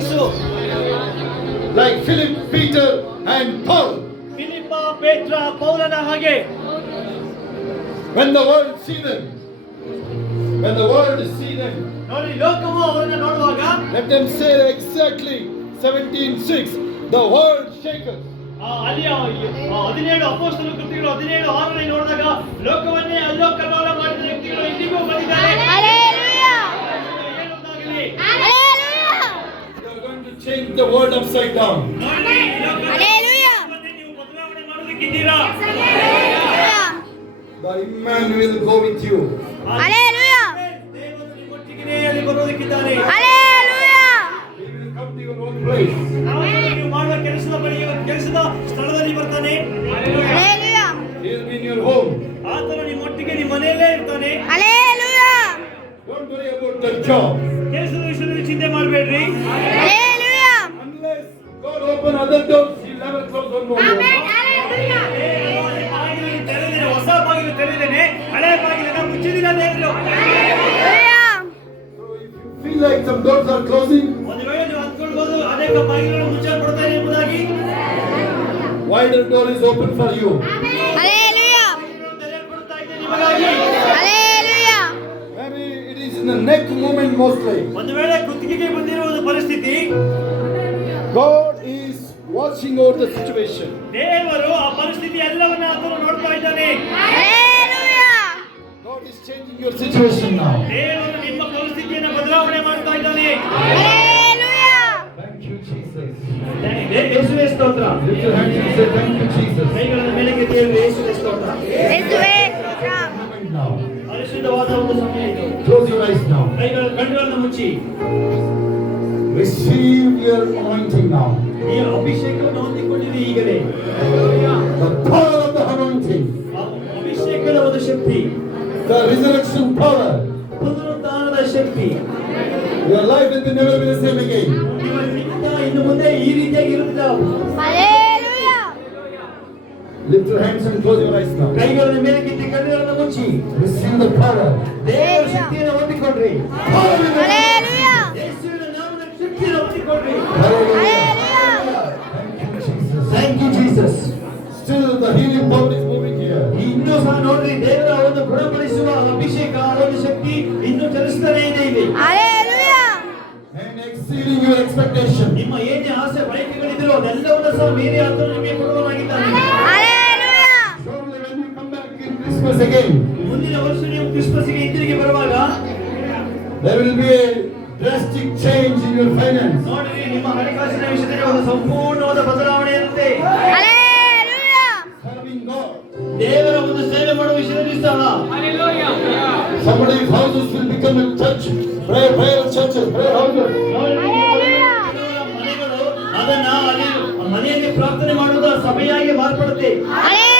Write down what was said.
ವಹಿಸು. Like Philip, Peter and Paul. ಫಿಲಿಪ್ಪ, ಪೇತ್ರ, ಪೌಲನ ಹಾಗೆ. When the world see them, ನೋಡಿ, ಲೋಕವು ಅವರನ್ನು ನೋಡುವಾಗ let them say exactly 17:6. The world shaketh. ಅಲ್ಲಿ 17 ಅಪೊಸ್ತಲ ಕೃತ್ಯಗಳು 17:6 ನೋಡಿದಾಗ ಲೋಕವನ್ನೇ ಅಲ್ಲೋಕಲ್ಲೋಲ ಮಾಡಿದ ವ್ಯಕ್ತಿಗಳು ಇಂದಿಗೂ ಬಂದಿದ್ದಾರೆ. Hallelujah. ಹೇಳುವುದಾಗಲಿ. Hallelujah. They are going to change the world upside down. ನೋಡಿ, Hallelujah. ನೀವು ಬದಲಾವಣೆ ಮಾಡೋದಕ್ಕಿದ್ದೀರಾ. Hallelujah. The Emmanuel go with you. Hallelujah. ದೇವರು ನಿಮ್ಮೊಟ್ಟಿಗೆ ಅಲ್ಲಿ ಬರೋದಕ್ಕಿದ್ದಾರೆ. Hallelujah. He will come to your own place. ನೀವು ಮಾಡುವ ಕೆಲಸದ ಸ್ಥಳದಲ್ಲಿ ಬರ್ತಾನೆ. Hallelujah. He will be in your home. ಆತನು ನಿಮ್ಮೊಟ್ಟಿಗೆ ನಿಮ್ಮ ಮನೆಯಲ್ಲೇ ಇರ್ತಾನೆ. Hallelujah. Don't worry about the job. ಕೆಲಸದ ವಿಷಯದಲ್ಲಿ ಚಿಂತೆ ಮಾಡಬೇಡ್ರಿ. Hallelujah. Unless God open other doors, He will never close one more door. Hallelujah. ಬಾಗಿಲು ತೆರೆದಿದೆ, ಹೊಸ ಬಾಗಿಲು ತೆರೆದಿದ್ದೇನೆ, ಹಳೆ ಬಾಗಿಲನ್ನ ಮುಚ್ಚಿದಿಲ್ಲ ದೇವರು. Hallelujah. So if you feel like some doors are closing, ಒಂದು ವೇಳೆ ನೀವು ಅಂದ್ಕೊಳ್ಬಹುದು ಅನೇಕ ಬಾಗಿಲುಗಳು ಮುಚ್ಚಲ್ಪಡ್ತಾರೆ ಎಂಬುದಾಗಿ, wider door is open for you. Hallelujah. ಬಾಗಿಲುಗಳು ತೆರೆಯಲ್ಪಡ್ತಾ ಇದೆ ನಿಮಗಾಗಿ. Hallelujah. Maybe it is in the neck moment mostly. ಒಂದು ವೇಳೆ ಕುತ್ತಿಗೆಗೆ ಬಂದಿರುವ ಪರಿಸ್ಥಿತಿ, God is watching over the situation. ದೇವರು ಆ ಪರಿಸ್ಥಿತಿ ಎಲ್ಲವನ್ನ ಆತನು ನೋಡ್ತಾ ಇದ್ದಾನೆ. Hallelujah. God is changing your situation now. ದೇವರು ನಿಮ್ಮ ಪರಿಸ್ಥಿತಿಯನ್ನು ಬದಲಾವಣೆ ಮಾಡ್ತಾ ಇದ್ದಾನೆ. Hallelujah. Thank you, Jesus. ಯೇಸುವೇ ಸ್ತೋತ್ರ. Lift your hands and say, thank you, Jesus. ಕೈಗಳನ್ನು ಮೇಲಕ್ಕೆ ಎತ್ತಿ ಯೇಸುವೇ ಸ್ತೋತ್ರ. ಯೇಸುವೇ ಸ್ತೋತ್ರ. Moment now. ಪರಿಶುದ್ಧವಾದ ಒಂದು ಸಮಯ ಇದು. Close your eyes now. ಕಣ್ಣುಗಳನ್ನು ಮುಚ್ಚಿ. Receive your anointing now. ಈ ಅಭಿಷೇಕವನ್ನು ಹೊಂದಿಕೊಂಡಿದೆ ಈಗಲೇ. The power of the anointing. ಅಭಿಷೇಕದ ಒಂದು ಶಕ್ತಿ, The resurrection power. ಪುನರುತ್ಥಾನದ ಶಕ್ತಿ. Your life will never be the same again. ನಿಮ್ಮ ಜೀವಿತ ಇನ್ನು ಮುಂದೆ ಈ ರೀತಿಯಾಗಿ ಇರುವುದಿಲ್ಲ. Hallelujah. Lift your hands and close your eyes now. ಕೈಗಳನ್ನು ಮೇಲಕ್ಕೆತ್ತಿ ಕಣ್ಣುಗಳನ್ನು ಮುಚ್ಚಿ Receive the power. ದೇವರ ಶಕ್ತಿಯನ್ನು ಹೊಂದಿಕೊಂಡ್ರಿ. Hallelujah. ಯೇಸುವಿನ ನಾಮದ ಶಕ್ತಿಯನ್ನು ಹೊಂದಿಕೊಂಡ್ರಿ. Hallelujah. Hallelujah. Thank you, Jesus. Still the healing power is moving here. ಇನ್ನೂ ಸಹ ನೋಡ್ರಿ, ದೇವರ ಒಂದು ಗುಣಪಡಿಸುವ ಅಭಿಷೇಕ, ಒಂದು ಶಕ್ತಿ ಇನ್ನೂ ಚಲಿಸ್ತಾನೆ ಇದೆ ಇಲ್ಲಿ. Hallelujah. And exceeding your expectation. ನಿಮ್ಮ ಏನೇ ಆಸೆ ಬಯಕೆಗಳಿದ್ರು ಅದೆಲ್ಲವನ್ನೂ ಸಹ ಮೀರಿ ಆತನು ನಿಮಗೆ ಕೊಡುವನಾಗಿದ್ದಾನೆ. Hallelujah. Surely when you come back in Christmas again, ಮುಂದಿನ ವರ್ಷ ನೀವು ಕ್ರಿಸ್ಮಸ್ಗೆ ಹಿಂತಿರುಗಿ ಬರುವಾಗ there will be a drastic change in your finance. ನೋಡ್ರಿ, ನಿಮ್ಮ ಹಣಕಾಸಿನ ವಿಷಯದಲ್ಲಿ ಒಂದು ಸಂಪೂರ್ಣವಾದ ಬದಲಾವಣೆ ಇರುತ್ತೆ. Hallelujah. Serving God. ದೇವರ ಒಂದು ಸೇವೆ ಮಾಡುವ ವಿಷಯದಲ್ಲಿ ಸಹ Somebody's houses will become a church. Prayer churches, prayer houses. Hallelujah. ಮನೆಗಳು ಅದನ್ನ ಅಲ್ಲಿ ಮನೆಯಲ್ಲಿ ಪ್ರಾರ್ಥನೆ ಮಾಡುವ ಸಭೆಯಾಗಿ ಮಾರ್ಪಡುತ್ತೆ. Hallelujah.